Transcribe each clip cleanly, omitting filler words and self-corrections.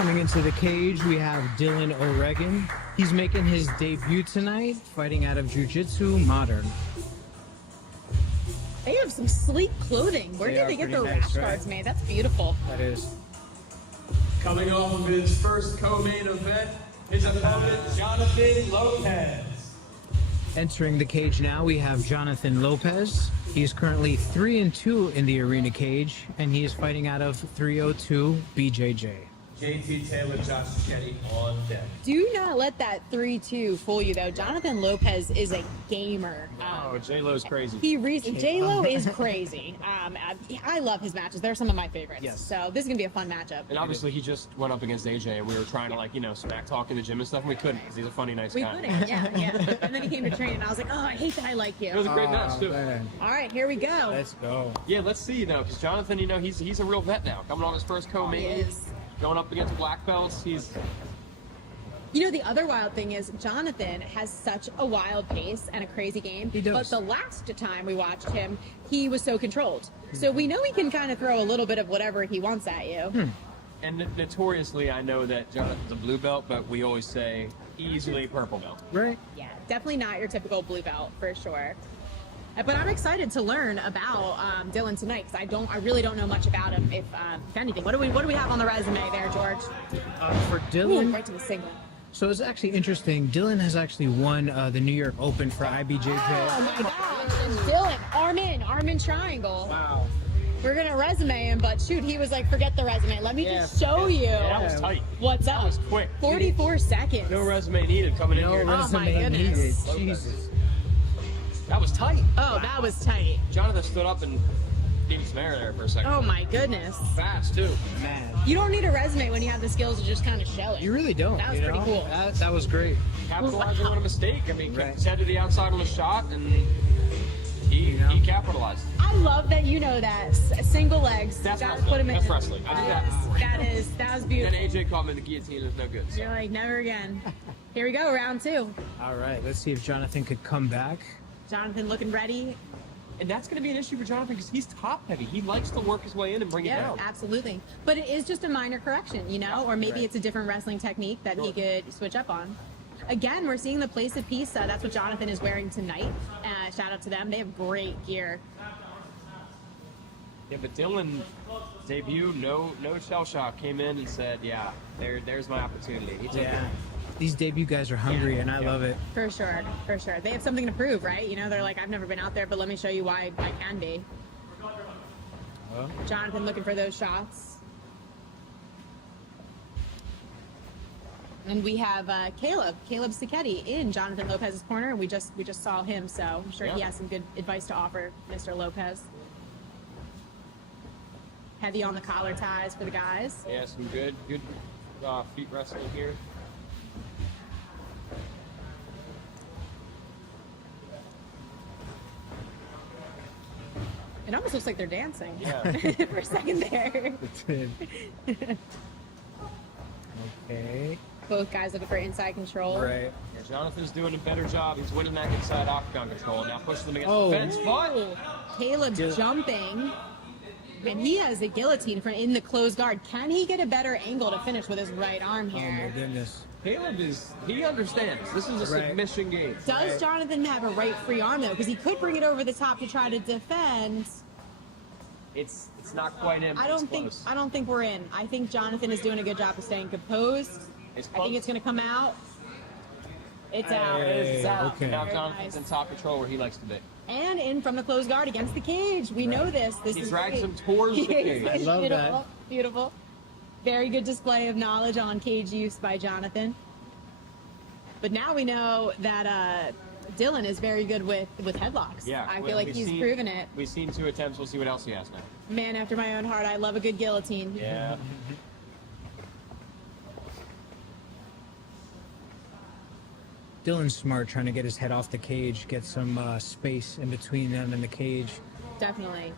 Coming into the cage, we have Dylan O'Regan. He's making his debut tonight, fighting out of Jiu-Jitsu Modern. They have some sleek clothing. Where did they get their rash guards made? That's beautiful. That is. Coming off of his first co-main event, his opponent, Jonathan Lopez. Entering the cage now, we have Jonathan Lopez. He's currently 3-2 in the arena cage, and he is fighting out of 302 BJJ. JT Taylor, Josh Chetty on deck. Do not let that 3-2 fool you, though. Jonathan Lopez is a gamer. Oh, J-Lo's crazy. J-Lo is crazy. I love his matches. They're some of my favorites. Yes. So this is going to be a fun matchup. And obviously, he just went up against AJ, and we were trying to, like, you know, smack talk in the gym and stuff, and we couldn't, because he's a funny, nice We guy. couldn't, yeah. And then he came to train, and I was like, oh, I hate that I like It was you. a great match, too. Man. All right, here we go. Let's go. Yeah, let's see, though, because Jonathan, you know, he's a real vet now. Coming on his first He co-main, is. going up against black belts, he's... You know, the other wild thing is Jonathan has such a wild pace and a crazy game. He does. But the last time we watched him, he was so controlled. So we know he can kind of throw a little bit of whatever he wants at you. And notoriously, I know that Jonathan's a blue belt, but we always say easily purple belt. Right? Yeah, definitely not your typical blue belt for sure. But I'm excited to learn about Dylan tonight because I really don't know much about him. If anything, what do we have on the resume there, George? For Ooh, Dylan, right to the single. so it's actually interesting. Dylan has actually won the New York Open for IBJJ. Oh my gosh, and Dylan, arm in triangle. Wow. We're gonna resume him, but shoot, he was like, forget the resume. Let me just show you That was tight. what's up. That was quick. 44 seconds. No resume needed coming in No here. my resume goodness. needed. Jesus. That was tight. Oh, that was tight. Jonathan stood up and needed some air there for a second. Oh my goodness. Fast, too. Man. You don't need a resume when you have the skills to just kind of show it. You really don't. That was you pretty know? cool. That was great. Capitalizing on a mistake. I mean, Right. he's head to the outside on a shot, and he capitalized. I love that you know that. Single legs. That's Gotta wrestling. put him in. That's wrestling. I did that before. That was Then beautiful. AJ called me the guillotine. It was no good. So. You're like, never again. Here we go, round two. All right, let's see if Jonathan could come back. Jonathan looking ready. And that's going to be an issue for Jonathan because he's top heavy. He likes to work his way in and bring it Yeah, down. absolutely. But it is just a minor correction, you know, or maybe Right. it's a different wrestling technique that he Sure. could switch up on. Again, we're seeing the place of peace. That's what Jonathan is wearing tonight. Shout out to them. They have great gear. Yeah, but Dylan debut, no shell shock, came in and said, "Yeah, there's my opportunity." He took it. These debut guys are hungry, and I love it. For sure, for sure. They have something to prove, right? You know, they're like, I've never been out there, but let me show you why I can be. Well, Jonathan looking for those shots. And we have Caleb Sicchetti in Jonathan Lopez's corner, and we just saw him, so I'm sure he Yeah. has some good advice to offer Mr. Lopez. Heavy on the collar ties for the guys. Yeah, some good feet wrestling here. It almost looks like they're dancing Yeah. for a second there. okay. Both guys looking for inside control. Right. Yeah, Jonathan's doing a better job. He's winning that inside octagon control. Now pushes them against Oh. the fence. But Caleb Dude. jumping, and he has a guillotine in the closed guard. Can he get a better angle to finish with his right arm Oh my here? goodness. Caleb he understands. This is a Right. submission game. Does Jonathan have a right free arm though? Because he could bring it over the top to try to defend. It's not quite in. But I it's don't think we're in. I think Jonathan is doing a good job of staying composed. It's I think close. it's going to come out. It's out. It's out. okay. Now Very Jonathan's nice. in top control where he likes to be. And in from the closed guard against the cage. We know this. This He is drags great. him towards the cage. I love beautiful. that. Beautiful. Very good display of knowledge on cage use by Jonathan. But now we know that Dylan is very good with headlocks. Yeah, I well, feel like we've he's seen- proven it. We've seen 2 attempts. We'll see what else he has now. Man after my own heart. I love a good guillotine. Yeah. Dylan's smart, trying to get his head off the cage, get some space in between them and the cage. Definitely.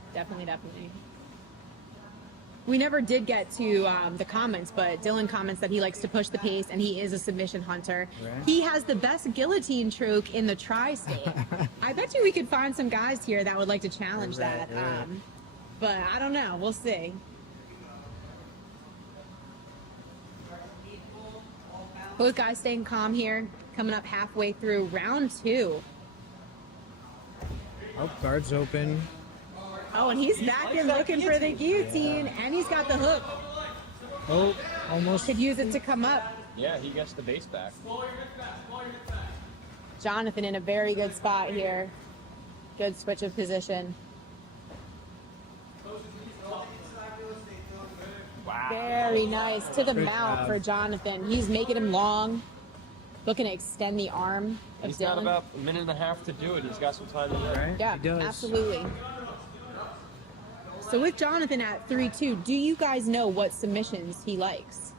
We never did get to the comments, but Dylan comments that he likes to push the pace and he is a submission hunter. Right. He has the best guillotine choke in the tri-state. I bet you we could find some guys here that would like to challenge Right, that. right. But I don't know. We'll see. Both guys staying calm here. Coming up halfway through round 2. Oh, guard's open. Oh, and he's back in looking for the guillotine, and he's got the hook. Oh, almost. Could use it to come up. Yeah, he gets the base back. Jonathan in a very good spot here. Good switch of position. Wow. Very nice. To the Good mount job. for Jonathan. He's making him long. Looking to extend the arm of He's got Dylan. about a minute and a half to do it. He's got some time to do it. Right? Yeah, He does. absolutely. So with Jonathan at 3-2, do you guys know what submissions he likes?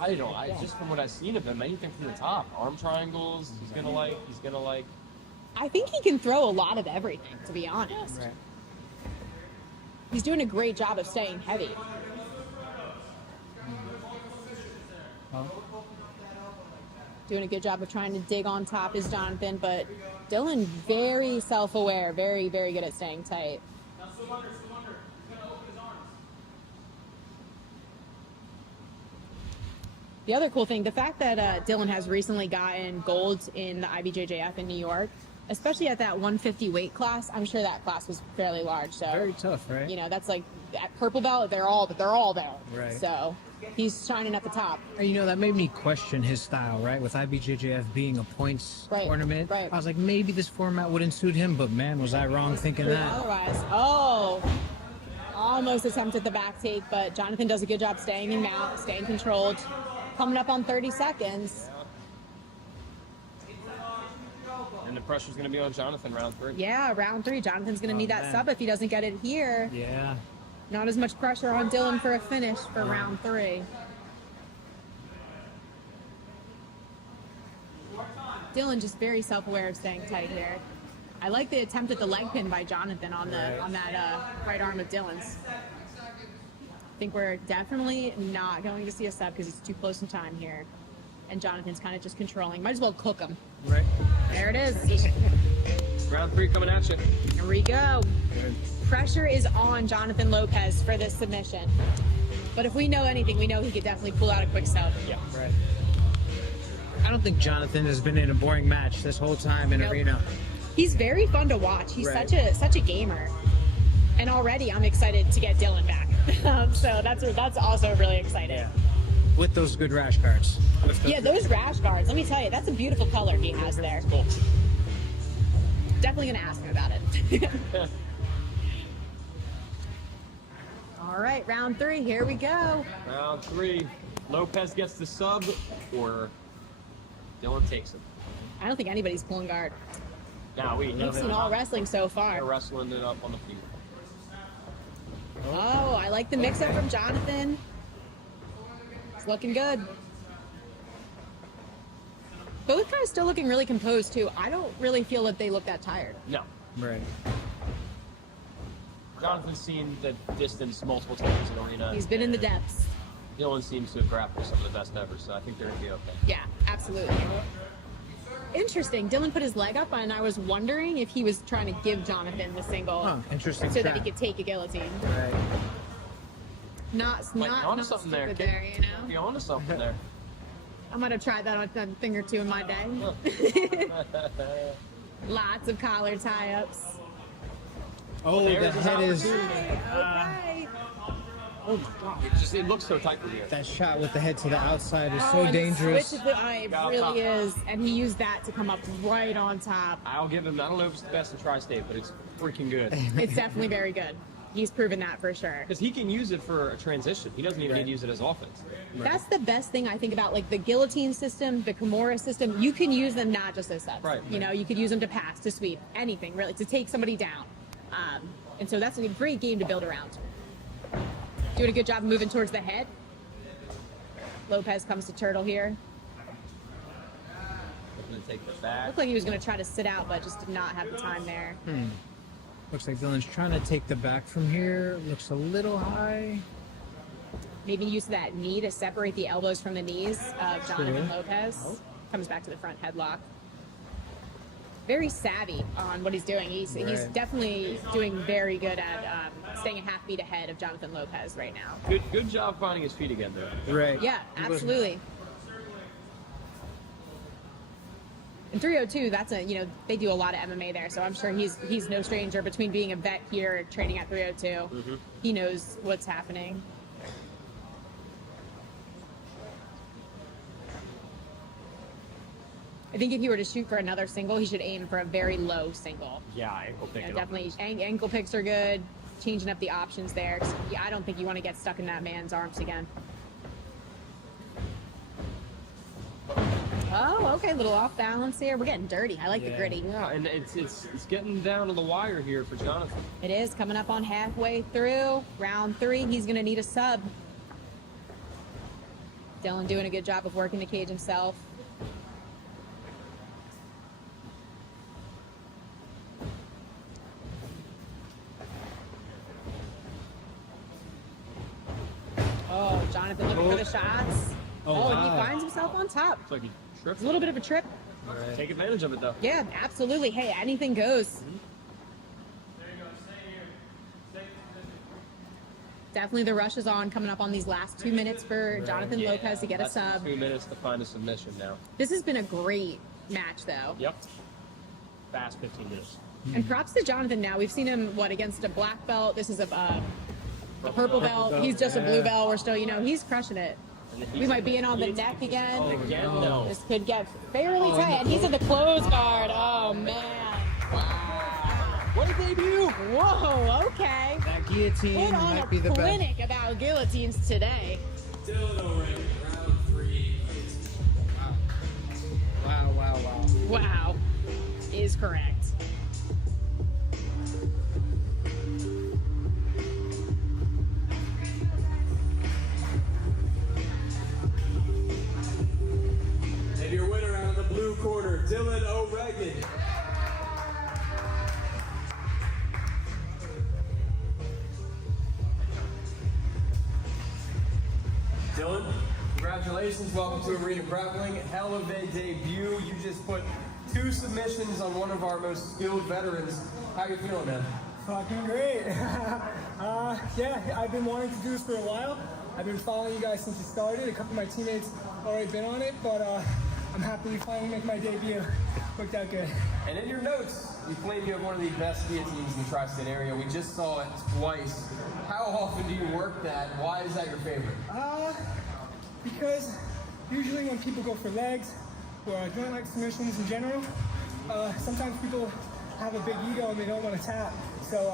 I don't. Just from what I've seen of him, anything from the top, arm triangles. He's gonna like. I think he can throw a lot of everything, to be honest. Right. He's doing a great job of staying heavy. Oh, Doing a good job of trying to dig on top is Jonathan, but Dylan very self-aware, very, very good at staying tight. The other cool thing, the fact that Dylan has recently gotten gold in the IBJJF in New York, especially at that 150 weight class, I'm sure that class was fairly large. So very tough, right? you know, that's like at purple belt, they're all there. Right. So he's shining at the top. And, you know, that made me question his style, right? With IBJJF being a points Right, tournament. right. I was like, maybe this format wouldn't suit him, but man, was I wrong thinking that. Otherwise, almost attempted the back take, but Jonathan does a good job staying in mount, staying controlled. Coming up on 30 seconds. And the pressure's going to be on Jonathan round 3. Yeah, round 3. Jonathan's going to need that man. sub if he doesn't get it here. Yeah. Not as much pressure on Dylan for a finish for round 3. Dylan just very self-aware of staying tight here. I like the attempt at the leg pin by Jonathan on that right arm of Dylan's. I think we're definitely not going to see a sub because it's too close in time here. And Jonathan's kind of just controlling. Might as well cook him. Right. There it is. Round 3 coming at you. Here we go. Pressure is on Jonathan Lopez for this submission. But if we know anything, we know he could definitely pull out a quick sub. Yeah. Right. I don't think Jonathan has been in a boring match this whole time in Nope. arena. He's very fun to watch. He's Right. such a gamer. And already I'm excited to get Dylan back. So that's also really exciting. Yeah. With those good rash guards. Yeah, those rash guards, let me tell you, that's a beautiful color he has there. Cool. Definitely going to ask him about it. All right, round 3, here we go. Round 3. Lopez gets the sub, or Dylan takes it. I don't think anybody's pulling guard. Now we We've seen all wrestling so far. They're wrestling it up on the field. Oh, I like the mix-up from Jonathan. It's looking good. Both guys still looking really composed, too. I don't really feel that they look that tired. No. Right. Jonathan's seen the distance multiple times in arena. He's been in the depths. Dylan seems to have grappled some of the best ever, so I think they're going to be okay. Yeah, absolutely. Interesting. Dylan put his leg up, and I was wondering if he was trying to give Jonathan the single Huh, interesting. so that he trap. could take a guillotine. Right. Not Might be onto not something there, stupid kid. there, you know. Be onto something there. I might have tried that on a thing or two in my day. Lots of collar tie-ups. Oh, There's the his head is. Okay. Oh my god. It looks so tight from here. That shot with the head to the outside is Oh, so and the dangerous. switch of the eye really is, and he used that to come up right on top. I'll give him, I don't know if it's the best in Tri-State, but it's freaking good. It's definitely very good. He's proven that for sure. Because he can use it for a transition. He doesn't even need to use it as offense. That's the best thing I think about like the guillotine system, the Kimura system. You can use them not just as subs. Right. You know, you could use them to pass, to sweep, anything really, to take somebody down. And so that's a great game to build around. Doing a good job moving towards the head. Lopez comes to turtle here. Going to take the back. Looked like he was going to try to sit out, but just did not have the time there. Looks like Dylan's trying to take the back from here. Looks a little high. Maybe use that knee to separate the elbows from the knees of Jonathan True. Lopez. Oh. Comes back to the front headlock. Very savvy on what he's doing. He's Right. definitely doing very good at staying a half beat ahead of Jonathan Lopez right now. Good job finding his feet again there. Right. Yeah, He was- absolutely. In 302, that's they do a lot of MMA there, so I'm sure he's no stranger between being a vet here, training at 302. He knows what's happening. I think if he were to shoot for another single, he should aim for a very low single. Yeah, ankle pick. Definitely. Ankle picks are good. Changing up the options there. I don't think you want to get stuck in that man's arms again. Oh, okay. A little off balance here. We're getting dirty. I like the gritty. Yeah, and it's getting down to the wire here for Jonathan. It is coming up on halfway through round 3. He's going to need a sub. Dylan doing a good job of working the cage himself. Oh, Jonathan looking for the shots. Oh, and he finds himself on top. Looks like he tripped. It's a little bit of a trip. Right. Take advantage of it, though. Yeah, absolutely. Hey, anything goes. Definitely the rush is on, coming up on these last 2 minutes for Jonathan Lopez to get a sub. 2 minutes to find a submission now. This has been a great match, though. Yep. Fast 15 minutes. And props to Jonathan now. We've seen him, against a black belt. This is a purple belt. He's just a blue belt. We're still, he's crushing it. We might be in on the neck again. Again, no. This could get fairly tight. And he's at the close guard. Oh, man. What a debut! Whoa, okay. That guillotine Put on might a be the best. clinic about guillotines today. Dylan O'Reilly, round 3. Wow. Wow, is correct. And your winner out of the blue corner, Dylan O'Reilly. Dylan, congratulations. Welcome to Arena Grappling. Hell of a debut. You just put 2 submissions on one of our most skilled veterans. How you feeling, man? Fucking great. Yeah, I've been wanting to do this for a while. I've been following you guys since it started. A couple of my teammates already been on it, but I'm happy to finally make my debut. Worked out good. And in your notes, you claim you have one of the best guillotines in the tri-state area. We just saw it twice. How often do you work that? Why is that your favorite? Because usually when people go for legs or joint leg submissions in general, sometimes people have a big ego and they don't want to tap. So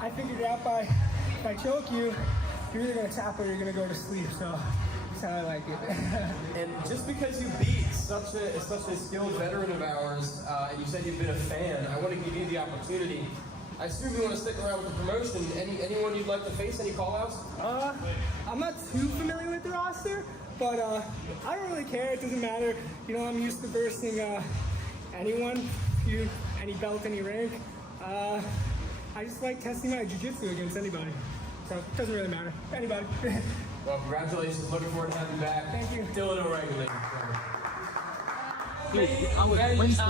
I figured out if I choke you, you're either going to tap or you're going to go to sleep. So that's how I like it. And just because you beat such a skilled veteran of ours, and you said you've been a fan, I want to give you the opportunity. I assume you want to stick around with the promotion. Anyone you'd like to face? Any call-outs? I'm not too familiar with the roster, but I don't really care. It doesn't matter. I'm used to versing anyone, any belt, any rank. I just like testing my jiu-jitsu against anybody. So it doesn't really matter. Anybody. Well, congratulations. Looking forward to having you back. Thank you. Dylan O'Reilly. Dude, I was wasting